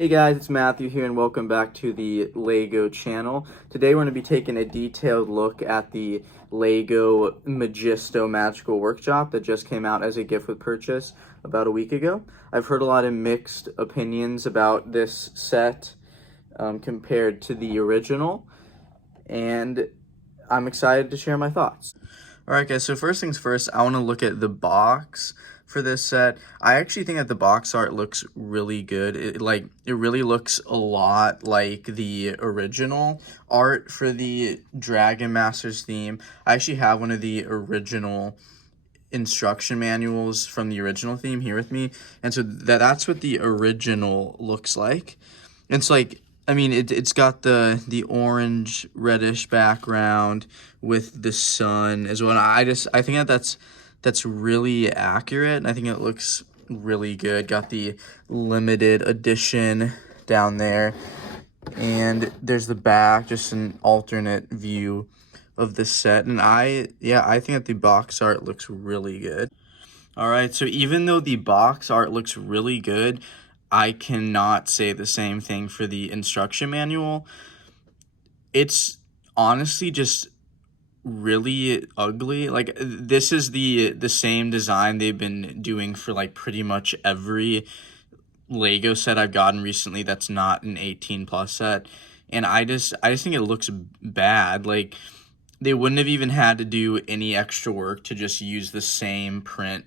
Hey guys, it's Matthew here and welcome back to the LEGO channel. Today we're going to be taking a detailed look at the LEGO Majisto Magical Workshop that just came out as a gift with purchase about a week ago. I've heard a lot of mixed opinions about this set compared to the original, and I'm excited to share my thoughts. Alright guys, so first things first, I want to look at the box for this set. I actually think that the box art looks really good. It really looks a lot like the original art for the Dragon Masters theme. I actually have one of the original instruction manuals from the original theme here with me, and so that's what the original looks like. It's like, I mean, it's got the orange reddish background with the sun as well. And I think that's really accurate. I think it looks really good. Got the limited edition down there, and there's the back, just an alternate view of the set. And I think that the box art looks really good. All right, so even though the box art looks really good, I cannot say the same thing for the instruction manual. It's honestly just really ugly. Like, this is the same design they've been doing for like pretty much every Lego set I've gotten recently that's not an 18+ set. And I just think it looks bad. Like, they wouldn't have even had to do any extra work to just use the same print,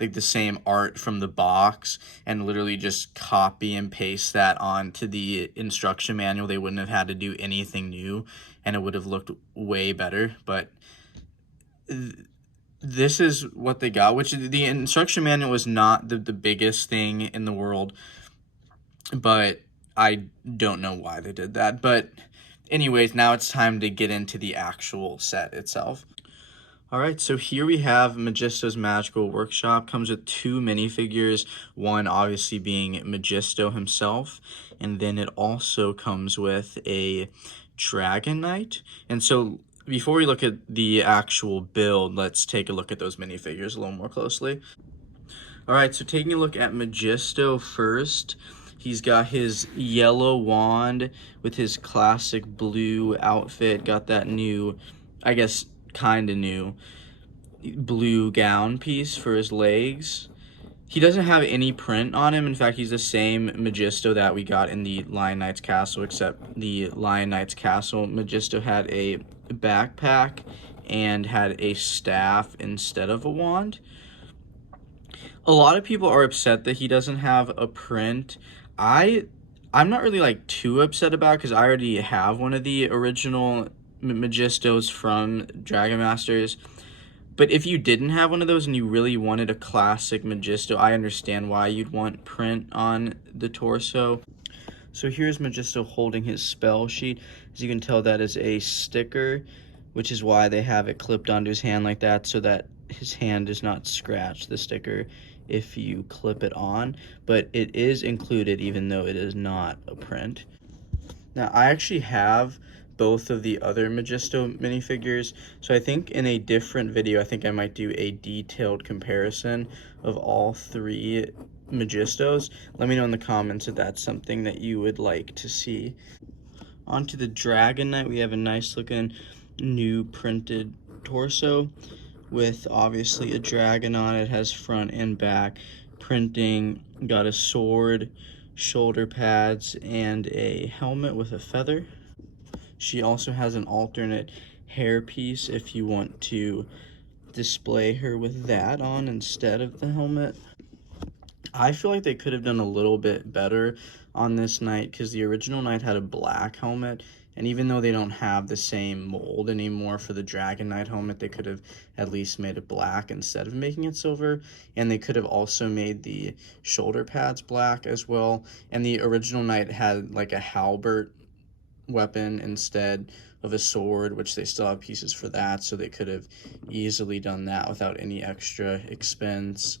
like the same art from the box, and literally just copy and paste that onto the instruction manual. They wouldn't have had to do anything new, and it would have looked way better. But this is what they got, which the instruction manual was not the biggest thing in the world, but I don't know why they did that. But anyways, now it's time to get into the actual set itself. All right, so here we have Majisto's Magical Workshop. Comes with two minifigures, one obviously being Majisto himself, and then it also comes with a Dragonite. And so before we look at the actual build, let's take a look at those minifigures a little more closely. All right, so taking a look at Majisto first, he's got his yellow wand with his classic blue outfit, got that new, I guess, kind of new blue gown piece for his legs. He doesn't have any print on him. In fact, he's the same Majisto that we got in the Lion Knight's Castle, except the Lion Knight's Castle Majisto had a backpack and had a staff instead of a wand. A lot of people are upset that he doesn't have a print. I'm not really like too upset about it because I already have one of the original Majistos from Dragon Masters. But if you didn't have one of those and you really wanted a classic Majisto, I understand why you'd want print on the torso. So here's Majisto holding his spell sheet. As you can tell, that is a sticker, which is why they have it clipped onto his hand like that, so that his hand does not scratch the sticker if you clip it on. But it is included even though it is not a print. Now, I actually have both of the other Majisto minifigures, so I think in a different video, I think I might do a detailed comparison of all three Majistos. Let me know in the comments if that's something that you would like to see. Onto the Dragonite, we have a nice looking new printed torso with obviously a dragon on it. It has front and back printing, got a sword, shoulder pads, and a helmet with a feather. She also has an alternate hair piece if you want to display her with that on instead of the helmet. I feel like they could have done a little bit better on this knight because the original knight had a black helmet, and even though they don't have the same mold anymore for the Dragon Knight helmet, they could have at least made it black instead of making it silver, and they could have also made the shoulder pads black as well. And the original knight had like a halberd weapon instead of a sword, which they still have pieces for that, so they could have easily done that without any extra expense.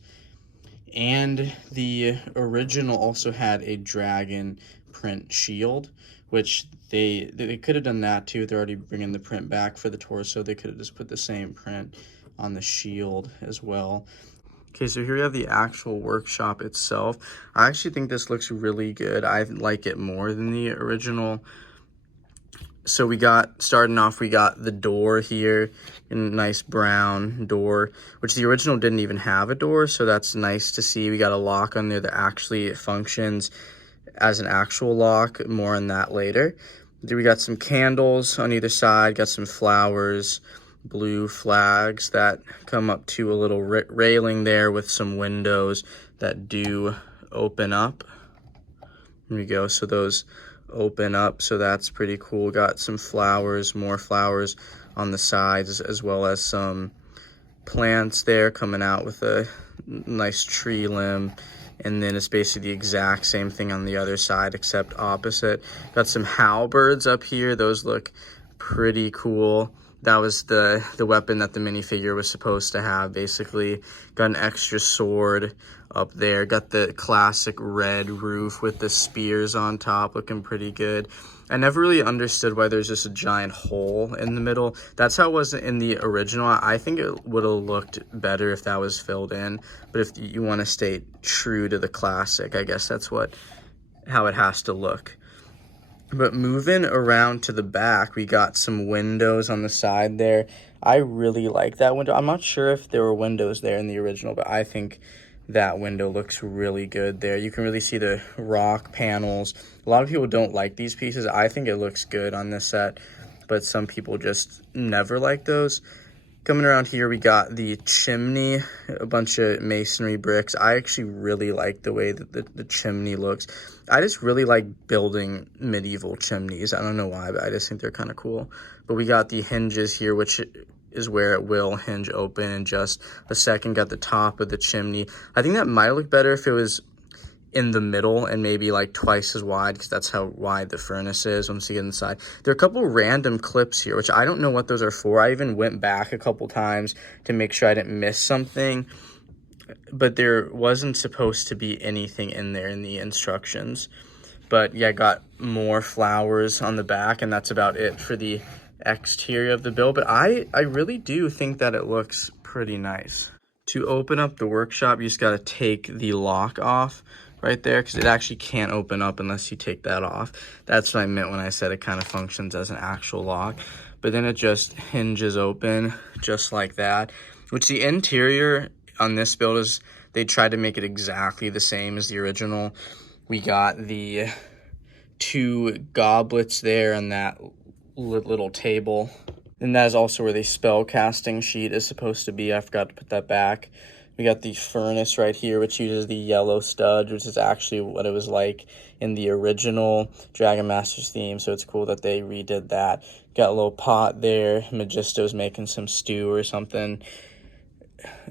And the original also had a dragon print shield, which they could have done that too. They're already bringing the print back for the torso. They could have just put the same print on the shield as well. Okay, so here we have the actual workshop itself. I actually think this looks really good. I like it more than the original. So we got, starting off, we got the door here, a nice brown door, which the original didn't even have a door, so that's nice to see. We got a lock on there that actually functions as an actual lock. More on that later. Then we got some candles on either side, got some flowers, blue flags that come up to a little railing there with some windows that do open up. There we go, so those open up, so that's pretty cool. Got some flowers, more flowers on the sides, as well as some plants there coming out with a nice tree limb. And then it's basically the exact same thing on the other side, except opposite. Got some halberds up here. Those look pretty cool. That was the weapon that the minifigure was supposed to have, basically. Got an extra sword up there. Got the classic red roof with the spears on top, looking pretty good. I never really understood why there's just a giant hole in the middle. That's how it was in the original. I think it would have looked better if that was filled in. But if you want to stay true to the classic, I guess that's how it has to look. But moving around to the back, we got some windows on the side there. I really like that window. I'm not sure if there were windows there in the original, but I think that window looks really good there. You can really see the rock panels. A lot of people don't like these pieces. I think it looks good on this set, but some people just never like those. Coming around here, we got the chimney, a bunch of masonry bricks. I actually really like the way that the chimney looks. I just really like building medieval chimneys. I don't know why, but I just think they're kind of cool. But we got the hinges here, which is where it will hinge open in just a second. Got the top of the chimney. I think that might look better if it was in the middle and maybe like twice as wide, because that's how wide the furnace is once you get inside. There are a couple random clips here, which I don't know what those are for. I even went back a couple times to make sure I didn't miss something, but there wasn't supposed to be anything in there in the instructions. But yeah, got more flowers on the back, and that's about it for the exterior of the build. But I really do think that it looks pretty nice. To open up the workshop, you just got to take the lock off right there, because it actually can't open up unless you take that off. That's what I meant when I said it kind of functions as an actual lock. But then it just hinges open just like that, which the interior on this build is, they tried to make it exactly the same as the original. We got the 2 goblets there on that little table. And that is also where the spell casting sheet is supposed to be. I forgot to put that back. We got the furnace right here, which uses the yellow stud, which is actually what it was like in the original Dragon Masters theme. So it's cool that they redid that. Got a little pot there. Majisto's making some stew or something.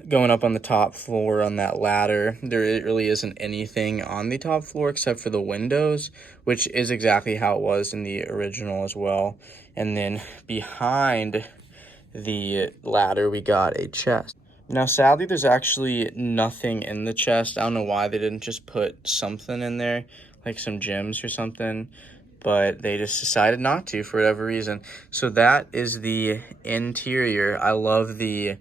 Going up on the top floor on that ladder, there really isn't anything on the top floor except for the windows, which is exactly how it was in the original as well. And then behind the ladder, we got a chest. Now, sadly, there's actually nothing in the chest. I don't know why they didn't just put something in there, like some gems or something, but they just decided not to for whatever reason. So that is the interior. I love the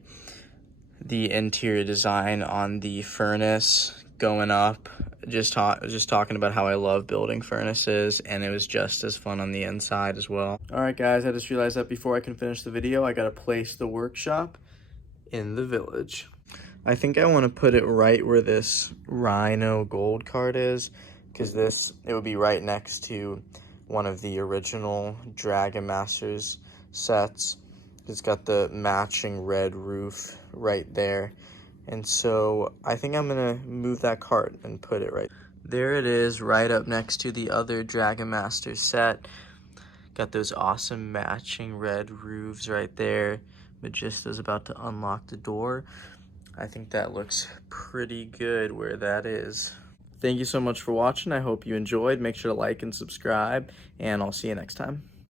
interior design on the furnace going up. Just talking about how I love building furnaces, and it was just as fun on the inside as well. All right, guys, I just realized that before I can finish the video, I gotta place the workshop in the village. I think I want to put it right where this Rhino gold card is, because it would be right next to one of the original Dragon Masters sets. It's got the matching red roof right there. And so I think I'm gonna move that card and put it right there. It is, right up next to the other Dragon Masters set. Got those awesome matching red roofs right there. Majisto's about to unlock the door. I think that looks pretty good where that is. Thank you so much for watching. I hope you enjoyed. Make sure to like and subscribe, and I'll see you next time.